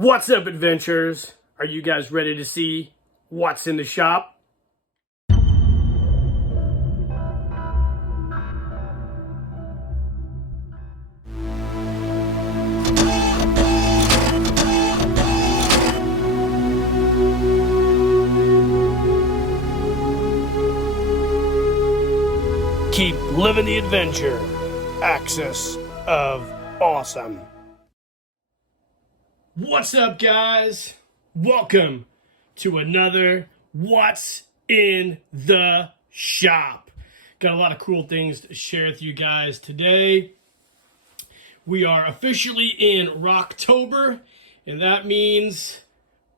What's up, adventurers? Are you guys ready to see what's in the shop? Keep living the adventure. Axis of Awesome. What's up, guys? Welcome to another What's in the Shop. Got a lot of cool things to share with you guys today. We are officially in Rocktober, and that means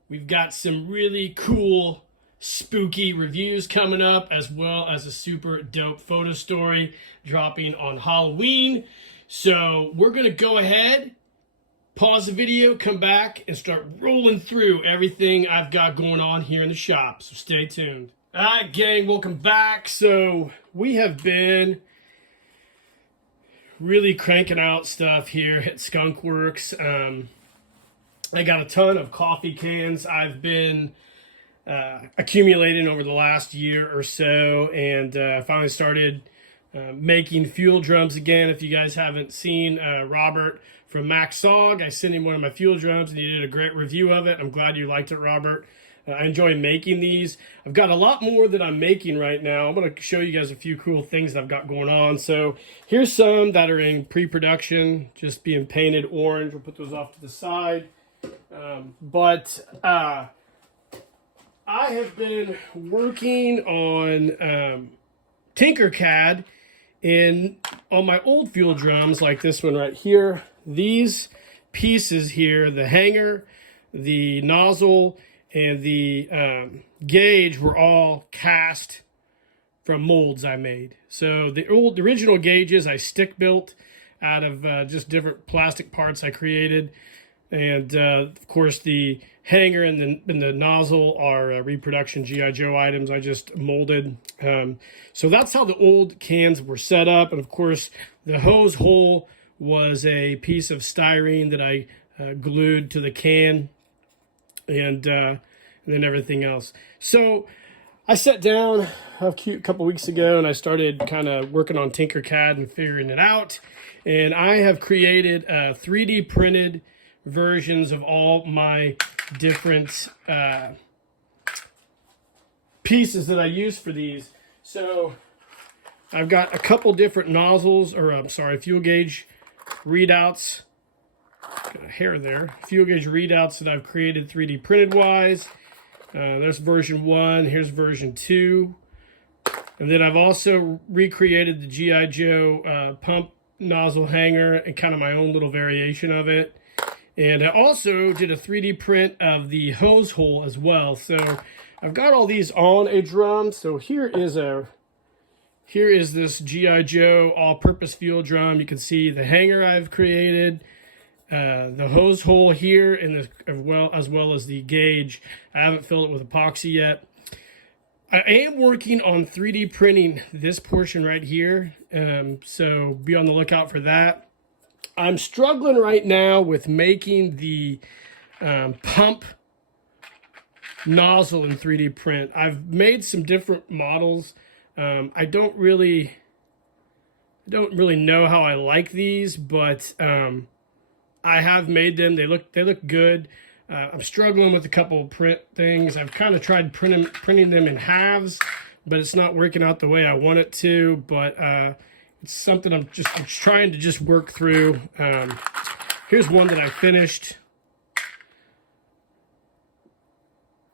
we've got some really cool spooky reviews coming up, as well as a super dope photo story dropping on Halloween. So we're gonna go ahead, pause the video, come back, and start rolling through everything I've got going on here in the shop. So stay tuned. All right, gang, welcome back. So we have been really cranking out stuff here at Skunk Works. I got a ton of coffee cans I've been accumulating over the last year or so, and I finally started making fuel drums again. If you guys haven't seen Robert from Max Sog, I sent him one of my fuel drums and he did a great review of it. I'm glad you liked it, Robert. I enjoy making these. I've got a lot more that I'm making right now. I'm going to show you guys a few cool things that I've got going on. So here's some that are in pre-production, just being painted orange. We'll put those off to the side. I have been working on Tinkercad on my old fuel drums, like this one right here. These pieces here, the hanger, the nozzle, and the gauge were all cast from molds I made. So the original gauges I stick built out of just different plastic parts I created. And of course the hanger and the nozzle are reproduction G.I. Joe items I just molded. So that's how the old cans were set up. And of course the hose hole was a piece of styrene that I glued to the can, and then everything else. So I sat down a couple weeks ago and I started kind of working on Tinkercad and figuring it out. And I have created 3D printed versions of all my different pieces that I use for these. So I've got a couple different nozzles, or I'm sorry, fuel gauge readouts. Got a hair there. Fuel gauge readouts that I've created 3D printed wise. There's version 1, here's version 2. And then I've also recreated the G.I. Joe pump nozzle hanger and kind of my own little variation of it. And I also did a 3D print of the hose hole as well. So I've got all these on a drum. So here is this G.I. Joe all-purpose fuel drum. You can see the hanger I've created, the hose hole here, and as well as the gauge. I haven't filled it with epoxy yet. I am working on 3D printing this portion right here. So be on the lookout for that. I'm struggling right now with making the pump nozzle in 3D print. I've made some different models. I don't really know how I like these, but I have made them. They look good. I'm struggling with a couple of print things. I've kind of tried printing them in halves, but it's not working out the way I want it to. But it's something I'm trying to just work through. Here's one that I finished.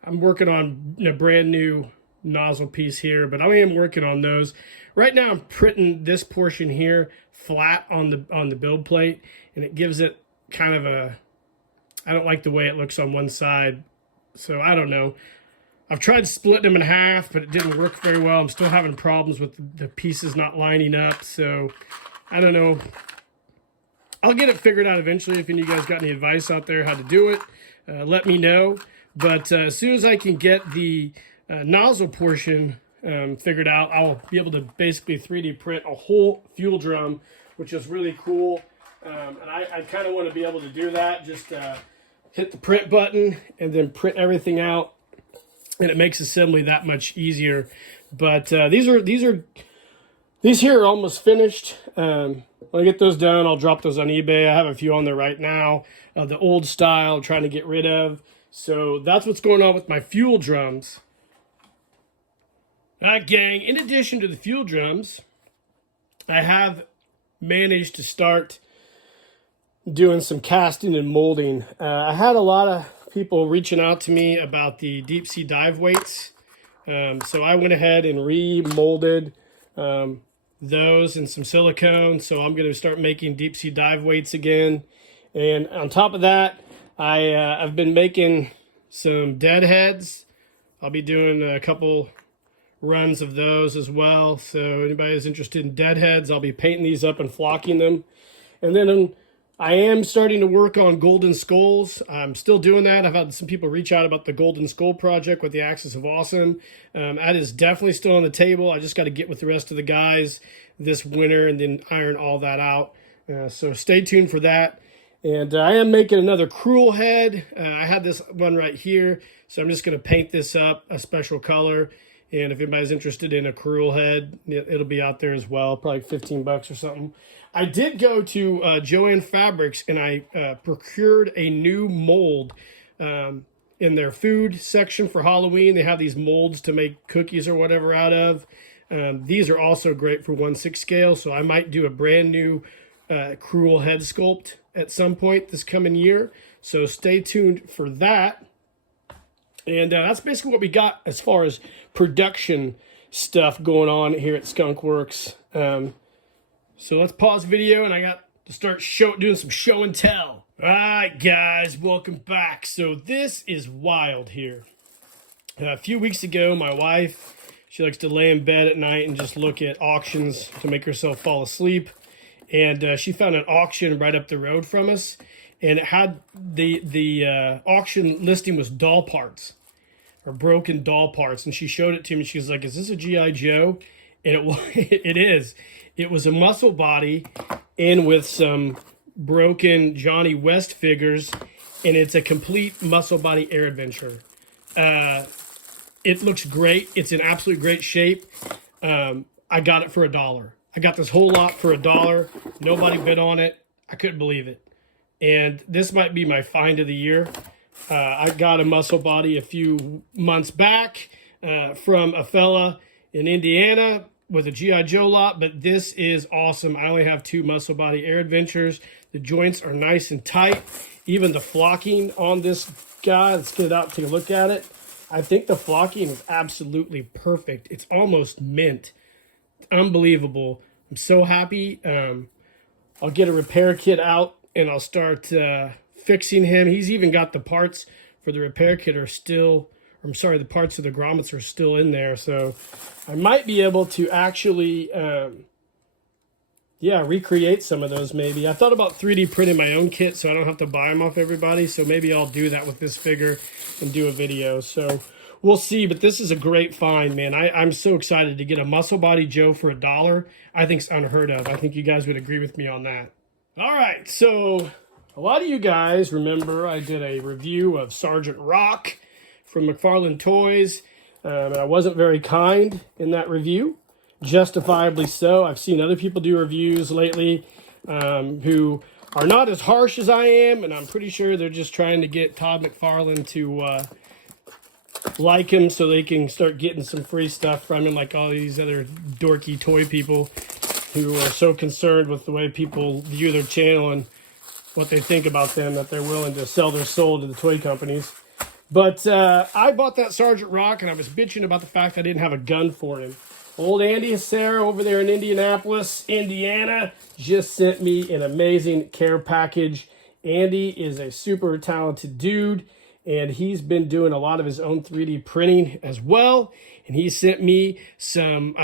I'm working on a brand new nozzle piece here, but I am working on those. Right now I'm printing this portion here flat on the build plate, and it gives it kind of I don't like the way it looks on one side. So I don't know. I've tried splitting them in half, but it didn't work very well. I'm still having problems with the pieces not lining up. So I don't know. I'll get it figured out eventually. If any of you guys got any advice out there how to do it, let me know. But as soon as I can get the nozzle portion figured out, I'll be able to basically 3D print a whole fuel drum, which is really cool. And I kind of want to be able to do that, just hit the print button and then print everything out, and it makes assembly that much easier. But these here are almost finished. When I get those done, I'll drop those on eBay. I have a few on there right now. The old style, I'm trying to get rid of. So that's what's going on with my fuel drums. All right, gang, in addition to the fuel drums, I have managed to start doing some casting and molding. I had a lot of people reaching out to me about the deep sea dive weights. So I went ahead and remolded those in some silicone. So I'm going to start making deep sea dive weights again. And on top of that, I've been making some deadheads. I'll be doing a couple runs of those as well. So anybody who's interested in deadheads, I'll be painting these up and flocking them. And then I am starting to work on golden skulls. I'm still doing that. I've had some people reach out about the golden skull project with the Axis of Awesome. That is definitely still on the table. I just got to get with the rest of the guys this winter and then iron all that out. So stay tuned for that. And I am making another cruel head. I had this one right here, so I'm just going to paint this up a special color. And if anybody's interested in a cruel head, it'll be out there as well, probably $15 or something. I did go to Joann Fabrics, and I procured a new mold in their food section for Halloween. They have these molds to make cookies or whatever out of. These are also great for 1/6 scale, so I might do a brand new cruel head sculpt at some point this coming year. So stay tuned for that. And that's basically what we got as far as production stuff going on here at Skunk Works. So let's pause the video, and I got to start doing some show and tell. All right, guys, welcome back. So this is wild here. A few weeks ago, my wife, she likes to lay in bed at night and just look at auctions to make herself fall asleep. And she found an auction right up the road from us, and it had the auction listing was doll parts, or broken doll parts. And she showed it to me. She was like, "Is this a G.I. Joe?" And it is. It was a muscle body in with some broken Johnny West figures, and it's a complete muscle body air adventure. It looks great. It's in absolute great shape. I got it for $1. I got this whole lot for $1. Nobody bid on it. I couldn't believe it. And this might be my find of the year. I got a muscle body a few months back from a fella in Indiana with a G.I. Joe lot, but this is awesome. I only have 2 muscle body air adventures. The joints are nice and tight. Even the flocking on this guy, let's get it out, take a look at it. I think the flocking is absolutely perfect. It's almost mint. Unbelievable. I'm so happy. I'll get a repair kit out and I'll start fixing him. He's even got the parts for the repair kit are still, I'm sorry, the parts of the grommets are still in there. So I might be able to actually, recreate some of those maybe. I thought about 3D printing my own kit so I don't have to buy them off everybody. So maybe I'll do that with this figure and do a video. So we'll see, but this is a great find, man. I'm so excited to get a muscle body Joe for $1. I think it's unheard of. I think you guys would agree with me on that. All right, so a lot of you guys remember I did a review of Sergeant Rock from McFarlane Toys, and I wasn't very kind in that review, justifiably so. I've seen other people do reviews lately who are not as harsh as I am, and I'm pretty sure they're just trying to get Todd McFarlane to like him so they can start getting some free stuff from him, like all these other dorky toy people who are so concerned with the way people view their channel and what they think about them that they're willing to sell their soul to the toy companies. But I bought that Sergeant Rock, and I was bitching about the fact I didn't have a gun for him. Old Andy Sarah over there in Indianapolis, Indiana, just sent me an amazing care package. Andy is a super talented dude, and he's been doing a lot of his own 3D printing as well. And he sent me some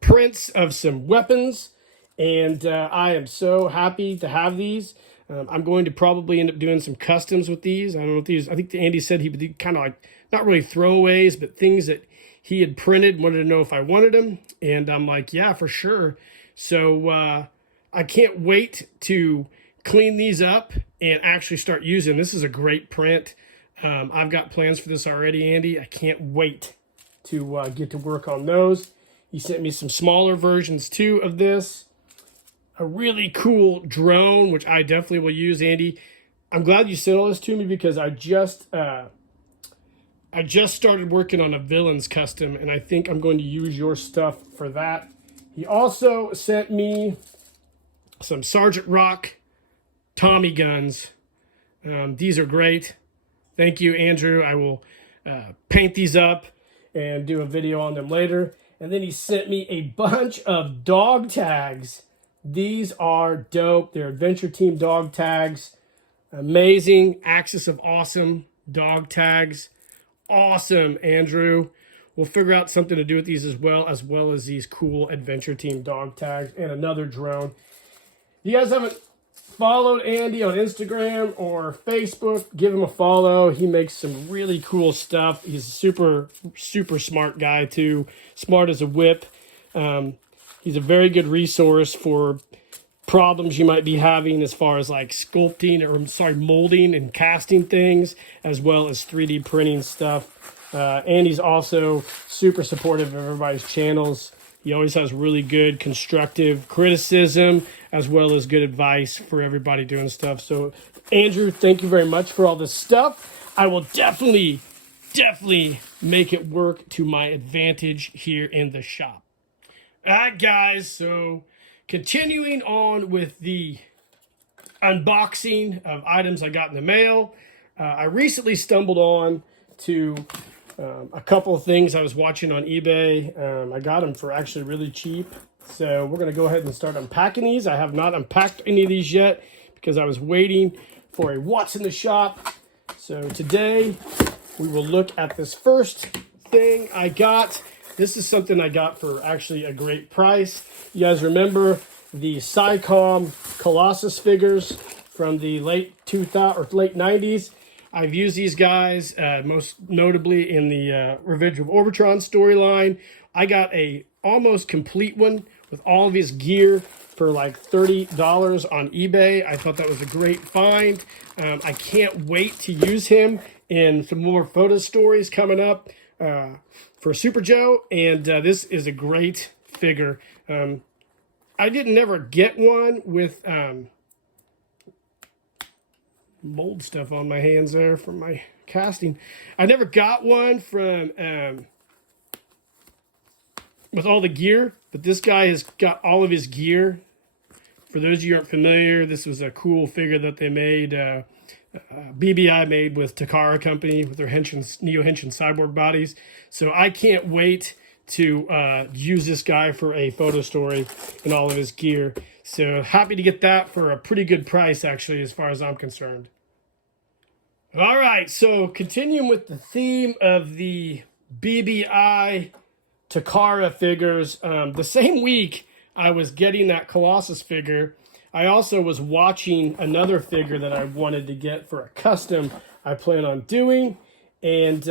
prints of some weapons, and I am so happy to have these. I'm going to probably end up doing some customs with these. I don't know if these, I think Andy said he would do kind of like, not really throwaways, but things that he had printed, wanted to know if I wanted them. And I'm like, yeah, for sure. So I can't wait to clean these up and actually start using. This is a great print. I've got plans for this already, Andy. I can't wait to get to work on those. He sent me some smaller versions too of this. A really cool drone, which I definitely will use, Andy. I'm glad you sent all this to me because I just started working on a villains custom, and I think I'm going to use your stuff for that. He also sent me some Sergeant Rock Tommy guns. These are great. Thank you, Andrew. I will paint these up and do a video on them later. And then he sent me a bunch of dog tags. These are dope. They're Adventure Team dog tags. Amazing. Axis of Awesome dog tags. Awesome, Andrew. We'll figure out something to do with these as well as these cool Adventure Team dog tags and another drone. If you guys haven't followed Andy on Instagram or Facebook, give him a follow. He makes some really cool stuff. He's a super, super smart guy too. Smart as a whip. He's a very good resource for problems you might be having as far as like molding and casting things, as well as 3D printing stuff. And he's also super supportive of everybody's channels. He always has really good constructive criticism as well as good advice for everybody doing stuff. So Andrew, thank you very much for all this stuff. I will definitely make it work to my advantage here in the shop. All right, guys, so continuing on with the unboxing of items I got in the mail, I recently stumbled on to a couple of things I was watching on eBay. I got them for actually really cheap. So we're going to go ahead and start unpacking these. I have not unpacked any of these yet because I was waiting for a what's in the shop. So today we will look at this first thing I got. This is something I got for actually a great price. You guys remember the SciComm Colossus figures from the late 90s? I've used these guys most notably in the Revenge of Orbitron storyline. I got a almost complete one with all of his gear for like $30 on eBay. I thought that was a great find. I can't wait to use him in some more photo stories coming up for Super Joe, and this is a great figure. I didn't never get one with mold stuff on my hands there from my casting. I never got one from with all the gear, but this guy has got all of his gear. For those of you who aren't familiar, this was a cool figure that they made. BBI made with Takara Company with their Neo Henshin cyborg bodies. So I can't wait to use this guy for a photo story and all of his gear. So happy to get that for a pretty good price, actually, as far as I'm concerned. All right, so continuing with the theme of the BBI Takara figures, the same week I was getting that Colossus figure, I also was watching another figure that I wanted to get for a custom I plan on doing, and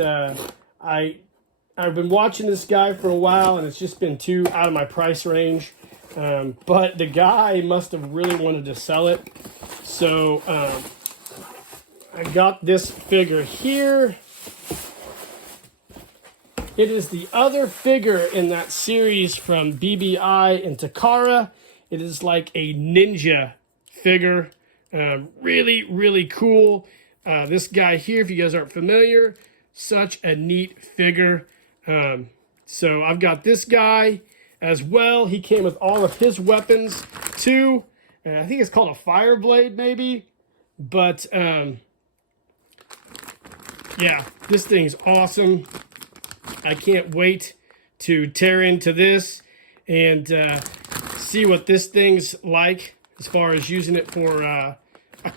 I've been watching this guy for a while, and it's just been too out of my price range. But the guy must have really wanted to sell it, so I got this figure here. It is the other figure in that series from BBI and Takara. It is like a ninja figure. Really, really cool. This guy here, if you guys aren't familiar, such a neat figure. So I've got this guy as well. He came with all of his weapons too. I think it's called a fire blade maybe. But yeah, this thing's awesome. I can't wait to tear into this and see what this thing's like as far as using it for a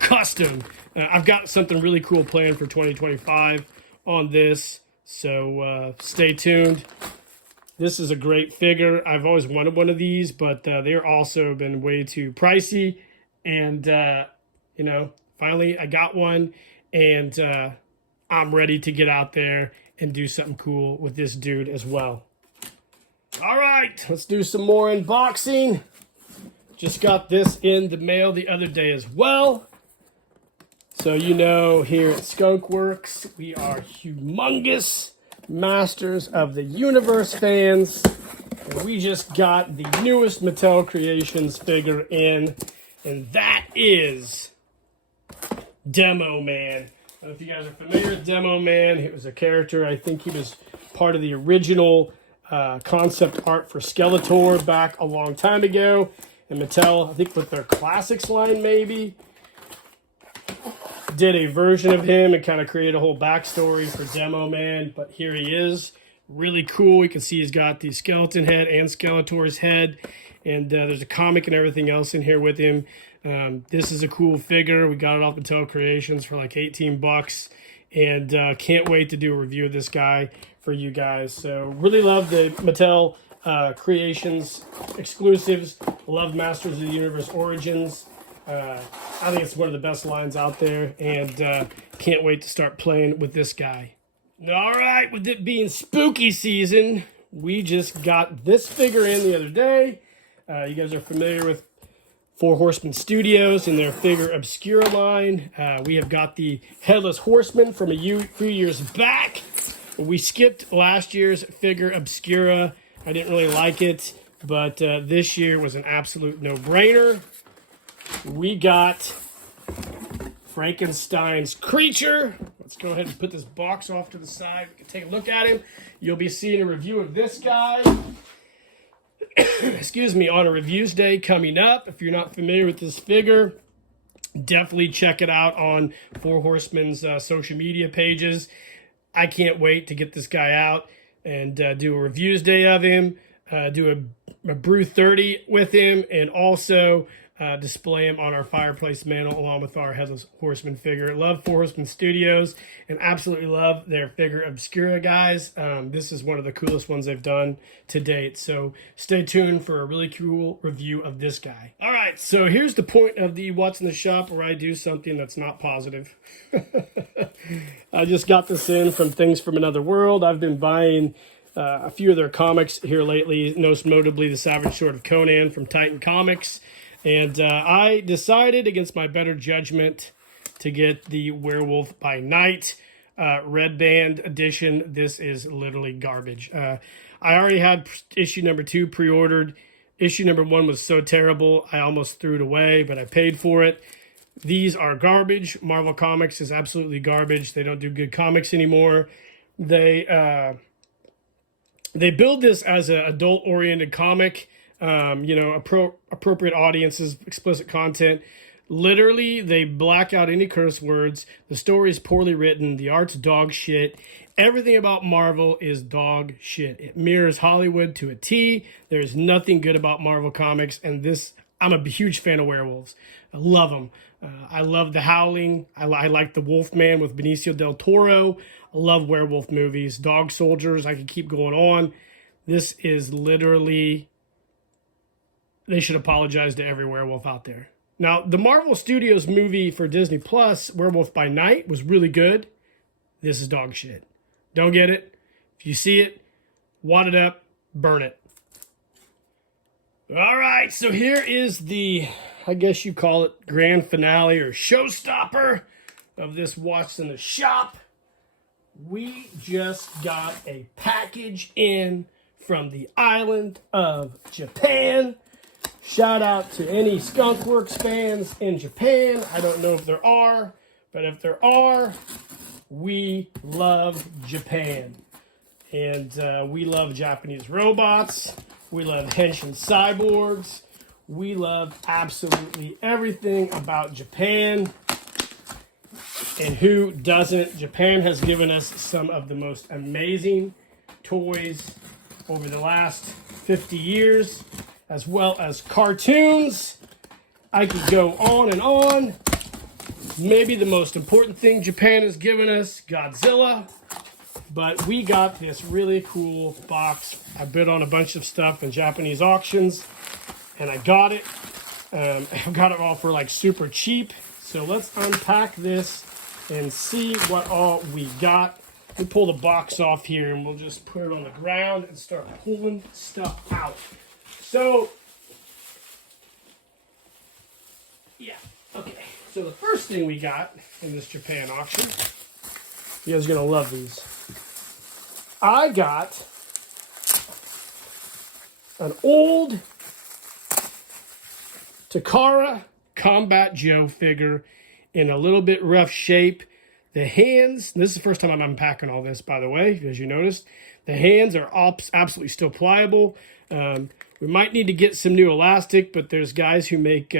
custom. I've got something really cool planned for 2025 on this, so stay tuned. This is a great figure. I've always wanted one of these, but they're also been way too pricey. And, you know, finally I got one, and I'm ready to get out there and do something cool with this dude as well. All right, let's do some more unboxing. Just got this in the mail the other day as well. So you know, here at Skunk Works, we are humongous masters of the universe fans. And we just got the newest Mattel Creations figure in, and that is Demo Man. I don't know if you guys are familiar with Demo Man. He was a character, I think he was part of the original concept art for Skeletor back a long time ago. And Mattel, I think with their Classics line maybe, did a version of him and kind of created a whole backstory for Demo Man. But here he is. Really cool. You can see he's got the skeleton head and Skeletor's head. And there's a comic and everything else in here with him. This is a cool figure. We got it off Mattel Creations for like 18 bucks. And can't wait to do a review of this guy for you guys. So really love the Mattel Creations exclusives. Love Masters of the Universe Origins. I think it's one of the best lines out there. And can't wait to start playing with this guy. All right, with it being spooky season, we just got this figure in the other day. You guys are familiar with Four Horsemen Studios and their Figure Obscura line. We have got the Headless Horseman from a few years back. We skipped last year's Figure Obscura. I didn't really like it, but this year was an absolute no-brainer. We got Frankensteins Creature. Let's go ahead and put this box off to the side. We can take a look at him. You'll be seeing a review of this guy. Excuse me, on a reviews day coming up. If you're not familiar with this figure, definitely check it out on Four Horsemen's social media pages. I can't wait to get this guy out and do a reviews day of him, do a brew 30 with him, and also display him on our fireplace mantle along with our Headless Horseman figure. Love Four Horsemen Studios and absolutely love their Figure Obscura guys. This is one of the coolest ones they've done to date. So stay tuned for a really cool review of this guy. All right, so here's the point of the What's in the Shop where I do something that's not positive. I just got this in from Things from Another World. I've been buying a few of their comics here lately, most notably The Savage Sword of Conan from Titan Comics. And I decided, against my better judgment, to get the Werewolf by Night Red Band edition. This is literally garbage. I already had issue number 2 pre-ordered. Issue number 1 was so terrible, I almost threw it away, but I paid for it. These are garbage. Marvel Comics is absolutely garbage. They don't do good comics anymore. They build this as an adult-oriented comic. Appropriate audiences, explicit content. Literally, they black out any curse words. The story is poorly written. The art's dog shit. Everything about Marvel is dog shit. It mirrors Hollywood to a T. There's nothing good about Marvel Comics, and I'm a huge fan of werewolves. I love them. I love The Howling. I like The Wolfman with Benicio del Toro. I love werewolf movies. Dog Soldiers. I could keep going on. This is literally... They should apologize to every werewolf out there. Now, the Marvel Studios movie for Disney Plus, Werewolf by Night, was really good. This is dog shit. Don't get it. If you see it, wad it up, burn it. All right, so here is the, I guess you call it, grand finale or showstopper of this What's in the Shop. We just got a package in from the island of Japan. Shout out to any Skunk Works fans in Japan. I don't know if there are, but if there are, we love Japan. And we love Japanese robots. We love Henshin cyborgs. We love absolutely everything about Japan. And who doesn't? Japan has given us some of the most amazing toys over the last 50 years. As well as cartoons. I could go on and on. Maybe the most important thing Japan has given us, Godzilla. But we got this really cool box. I bid on a bunch of stuff in Japanese auctions, and I got it. I got it all for like super cheap. So let's unpack this and see what all we got. We pull the box off here, and we'll just put it on the ground and start pulling stuff out. So, yeah, okay. So the first thing we got in this Japan auction, you guys are going to love these. I got an old Takara Combat Joe figure in a little bit rough shape. The hands, this is the first time I'm unpacking all this, by the way, as you noticed. The hands are absolutely still pliable. We might need to get some new elastic, but there's guys who make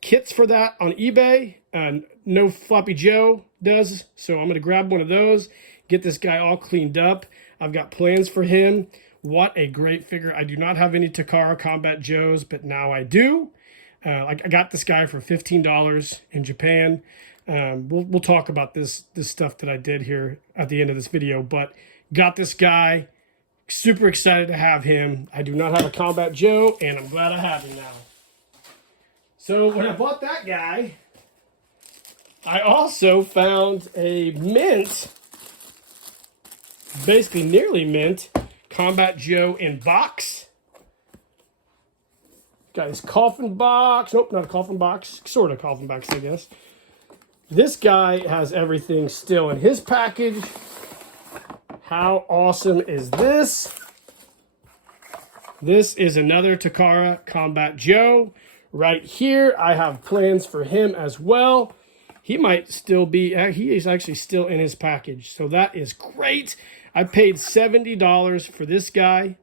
kits for that on eBay. No Floppy Joe does, so I'm going to grab one of those, get this guy all cleaned up. I've got plans for him. What a great figure. I do not have any Takara Combat Joes, but now I do. I got this guy for $15 in Japan. We'll talk about this stuff that I did here at the end of this video, but got this guy. Super excited to have him. I do not have a Combat Joe, and I'm glad I have him now. So when I bought that guy, I also found a mint, basically nearly mint, Combat Joe in box. Got his coffin box. Nope, not a coffin box. Sort of coffin box, I guess. This guy has everything still in his package. How awesome is this? This is another Takara Combat Joe. Right here, I have plans for him as well. He might still be, he is actually still in his package. So that is great. I paid $70 for this guy.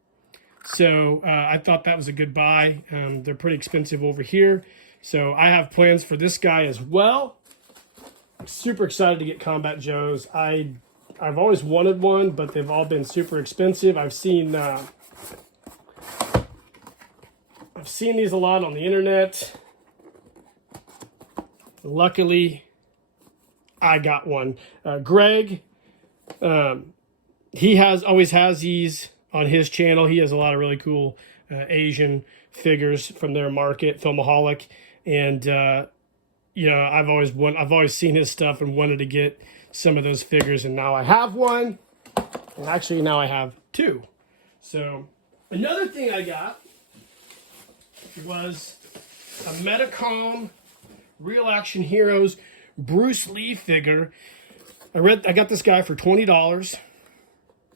So I thought that was a good buy. They're pretty expensive over here. So I have plans for this guy as well. I'm super excited to get Combat Joes. I've always wanted one, but they've all been super expensive. I've seen these a lot on the internet. Luckily, I got one. Greg, he always has these on his channel. He has a lot of really cool Asian figures from their market, Filmaholic, and I've always seen his stuff and wanted to get some of those figures, and now I have one, and actually now I have two. So another thing I got was a Metacom Real Action Heroes Bruce Lee figure. I got this guy for $20. Does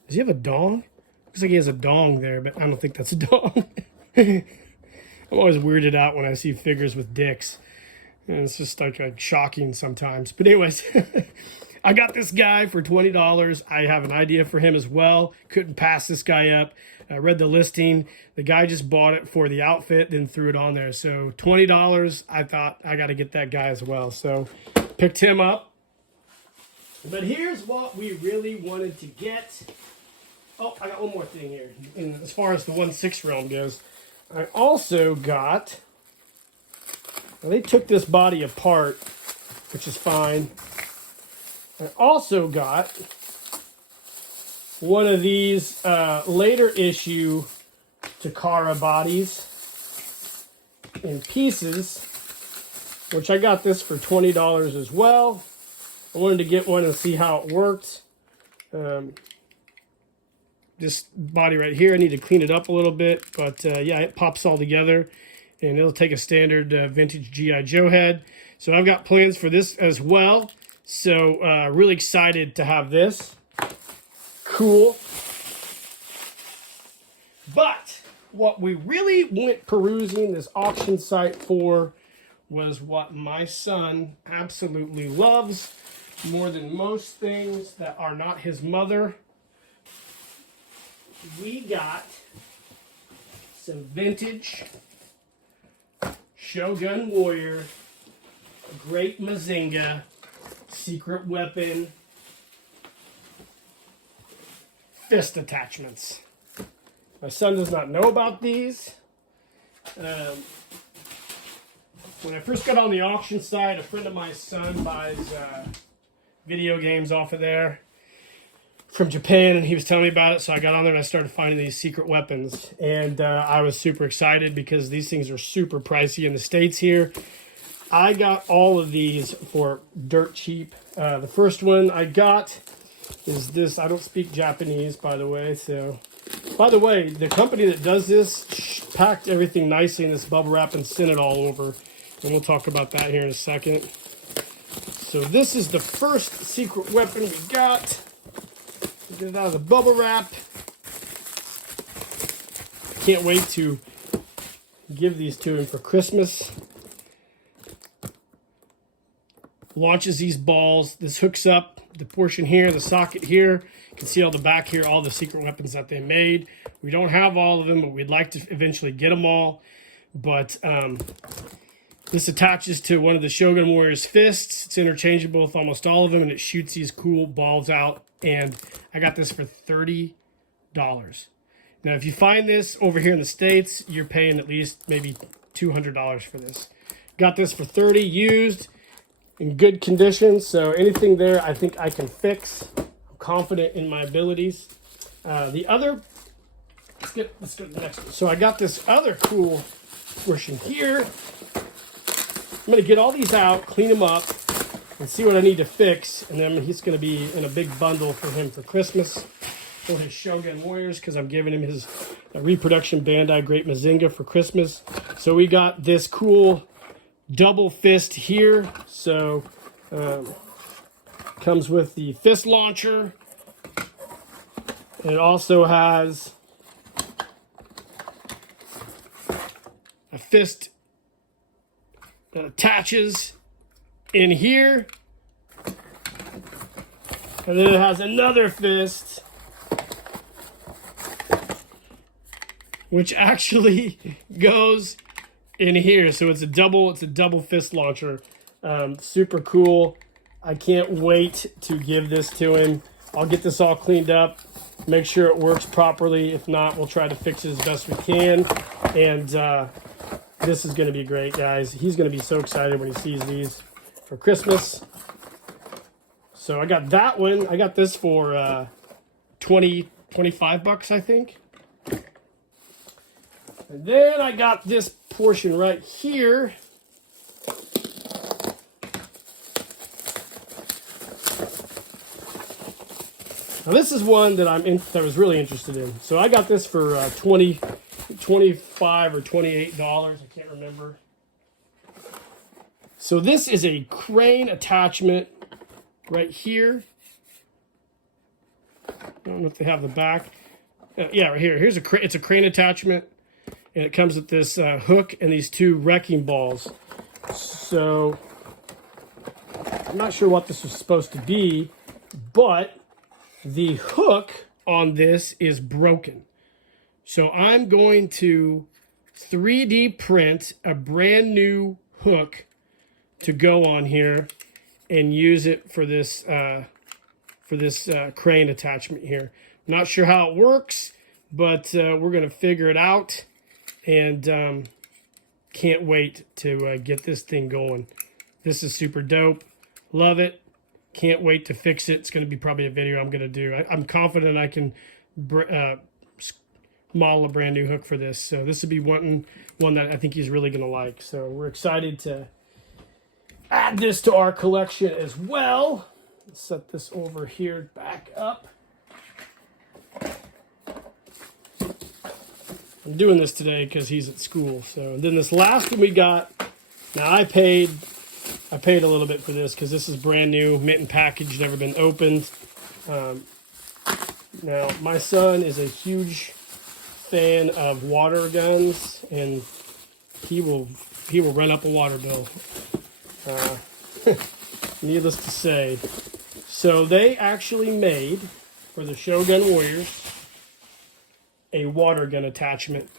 he have a dong? Looks like he has a dong there, but I don't think that's a dong. I'm always weirded out when I see figures with dicks. And it's just like shocking sometimes. But anyways, I got this guy for $20. I have an idea for him as well. Couldn't pass this guy up. I read the listing. The guy just bought it for the outfit, then threw it on there. So $20, I thought I got to get that guy as well. So picked him up. But here's what we really wanted to get. Oh, I got one more thing here. And as far as the 1/6 realm goes, I also got, well, they took this body apart, which is fine. I also got one of these later issue Takara bodies in pieces, which I got this for $20 as well. I wanted to get one and see how it worked. This body right here, I need to clean it up a little bit, but yeah, it pops all together, and it'll take a standard vintage G.I. Joe head. So I've got plans for this as well. So really excited to have this. Cool. But what we really went perusing this auction site for was what my son absolutely loves more than most things that are not his mother. We got some vintage Shogun Warrior, Great Mazinga, secret weapon, fist attachments. My son does not know about these. When I first got on the auction site, a friend of my son buys video games off of there from Japan, and he was telling me about it, so I got on there and I started finding these secret weapons, and I was super excited because these things are super pricey in the States here. I got all of these for dirt cheap. The first one I got is this. I don't speak Japanese, by the way, so... By the way, the company that does this packed everything nicely in this bubble wrap and sent it all over, and we'll talk about that here in a second. So this is the first secret weapon we got. Get it out of the bubble wrap. Can't wait to give these to him for Christmas. Launches these balls. This hooks up the portion here, the socket here. You can see all the back here, all the secret weapons that they made. We don't have all of them, but we'd like to eventually get them all. But this attaches to one of the Shogun Warrior's fists. It's interchangeable with almost all of them, and it shoots these cool balls out. And I got this for $30. Now, if you find this over here in the States, you're paying at least maybe $200 for this. Got this for $30, used, in good condition. So anything there, I think I can fix. I'm confident in my abilities. The other, let's go to the next one. So I got this other cool portion here. I'm going to get all these out, clean them up, and see what I need to fix. And then he's going to be in a big bundle for him for Christmas for his Shogun Warriors, because I'm giving him his reproduction Bandai Great Mazinga for Christmas. So we got this cool double fist here. So comes with the fist launcher. And it also has a fist that attaches in here. And then it has another fist, which actually goes in here. So it's a double fist launcher. Super cool. I can't wait to give this to him. I'll get this all cleaned up, make sure it works properly. If not, we'll try to fix it as best we can. And this is going to be great, guys. He's going to be so excited when he sees these for Christmas. So I got that one. I got this for 25 bucks, I think. And then I got this portion right here. Now this is one that I was really interested in. So I got this for $25 or $28. I can't remember. So this is a crane attachment right here. I don't know if they have the back. Yeah, right here. It's a crane attachment, and it comes with this hook and these two wrecking balls. So I'm not sure what this was supposed to be, but the hook on this is broken. So I'm going to 3D print a brand new hook to go on here and use it for this crane attachment here. Not sure how it works, but we're going to figure it out, and can't wait to get this thing going. This is super dope. Love it. Can't wait to fix it. It's going to be probably a video I'm going to do. I'm confident I can model a brand new hook for this. So this would be one that I think he's really going to like. So we're excited to add this to our collection as well. Let's set this over here back up. I'm doing this today because he's at school. So, and then this last one we got, now I paid a little bit for this because this is brand new, mint and packaged, never been opened. Now my son is a huge fan of water guns, and he will run up a water bill. Needless to say. So they actually made, for the Shogun Warriors, a water gun attachment.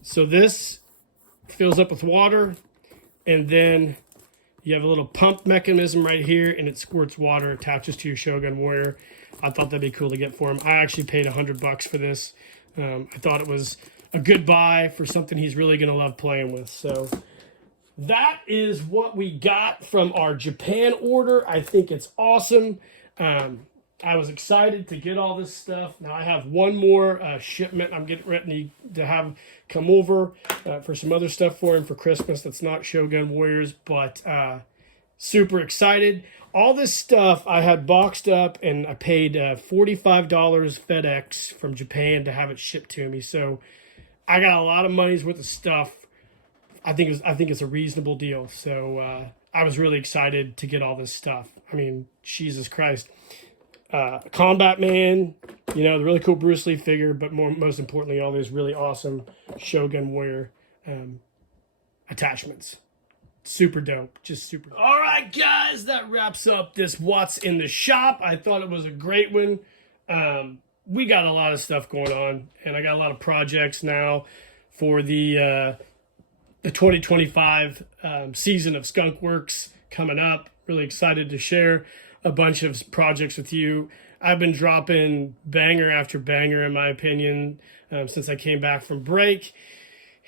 So this fills up with water, and then you have a little pump mechanism right here, and it squirts water, attaches to your Shogun Warrior. I thought that'd be cool to get for him. I actually paid $100 for this. I thought it was a good buy for something he's really going to love playing with. So that is what we got from our Japan order. I think it's awesome. I was excited to get all this stuff. Now I have one more shipment I'm getting ready to have come over for some other stuff for him for Christmas that's not Shogun Warriors, but super excited. All this stuff I had boxed up, and I paid $45 FedEx from Japan to have it shipped to me. So I got a lot of money's worth of stuff. I think it's a reasonable deal. So I was really excited to get all this stuff. I mean, Jesus Christ. Combat Man, you know, the really cool Bruce Lee figure, but most importantly, all these really awesome Shogun Warrior attachments. Super dope, just super dope. All right, guys, that wraps up this What's in the Shop. I thought it was a great one. We got a lot of stuff going on, and I got a lot of projects now for the 2025 season of Skunk Works coming up. Really excited to share a bunch of projects with you. I've been dropping banger after banger, in my opinion, since I came back from break.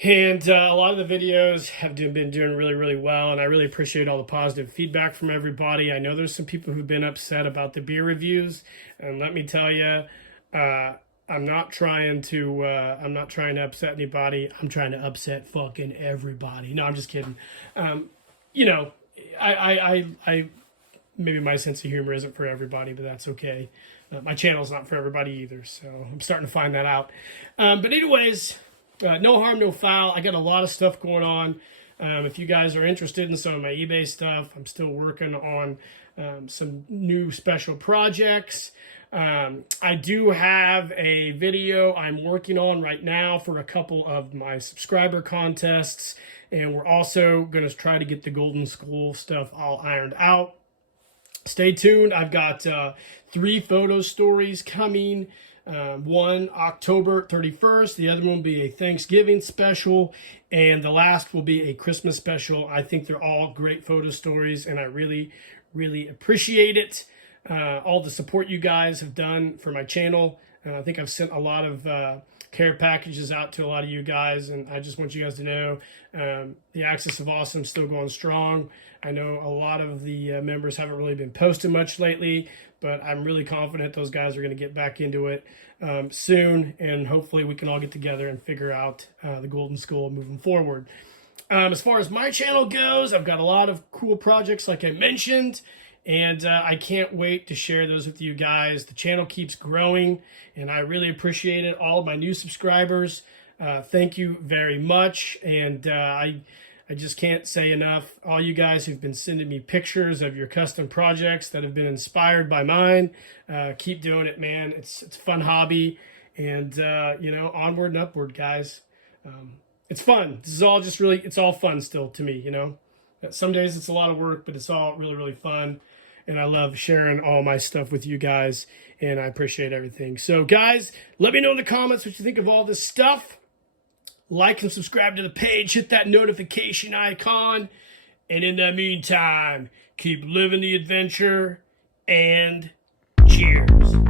And a lot of the videos have been doing really, really well, and I really appreciate all the positive feedback from everybody. I know there's some people who've been upset about the beer reviews, and let me tell you, I'm not trying to upset anybody. I'm trying to upset fucking everybody. No, I'm just kidding. You know, I maybe my sense of humor isn't for everybody, but that's okay. My channel's not for everybody either, so I'm starting to find that out. But anyways, no harm, no foul. I got a lot of stuff going on. If you guys are interested in some of my eBay stuff, I'm still working on some new special projects. I do have a video I'm working on right now for a couple of my subscriber contests, and we're also going to try to get the Golden School stuff all ironed out. Stay tuned. I've got 3 photo stories coming. One October 31st. The other one will be a Thanksgiving special. And the last will be a Christmas special. I think they're all great photo stories, and I really, really appreciate it. All the support you guys have done for my channel. I think I've sent a lot of care packages out to a lot of you guys, and I just want you guys to know the Axis of Awesome is still going strong. I know a lot of the members haven't really been posting much lately, but I'm really confident those guys are going to get back into it soon, and hopefully we can all get together and figure out the Golden School moving forward. As far as my channel goes, I've got a lot of cool projects like I mentioned, and I can't wait to share those with you guys. The channel keeps growing, and I really appreciate it. All of my new subscribers, thank you very much, and I just can't say enough. All you guys who've been sending me pictures of your custom projects that have been inspired by mine, keep doing it, man. It's a fun hobby, and you know, onward and upward, guys. It's fun. This is all just really, it's all fun still to me, you know. Some days it's a lot of work, but it's all really, really fun, and I love sharing all my stuff with you guys, and I appreciate everything. So, guys, let me know in the comments what you think of all this stuff. Like and subscribe to the page. Hit that notification icon. And in the meantime, keep living the adventure. And cheers.